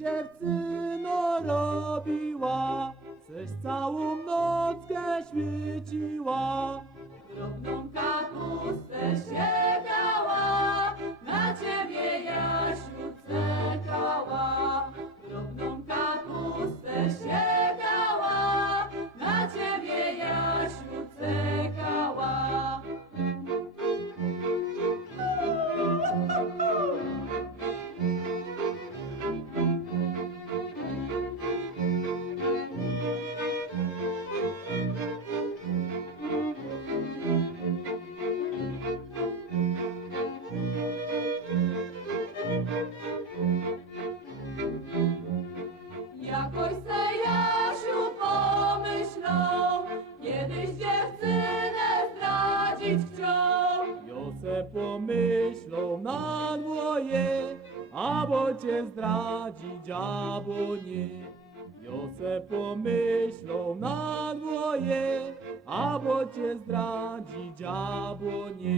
dziewczyno robiła? Coś całą nockę świeciła. Drobną Jakoś se Jasiu pomyślał, kiedyś dziewczynę zdradzić chciał. Jose pomyślą na dwoje, albo cię zdradzić, albo nie. Jose pomyślą na dwoje, albo cię zdradzić, albo nie.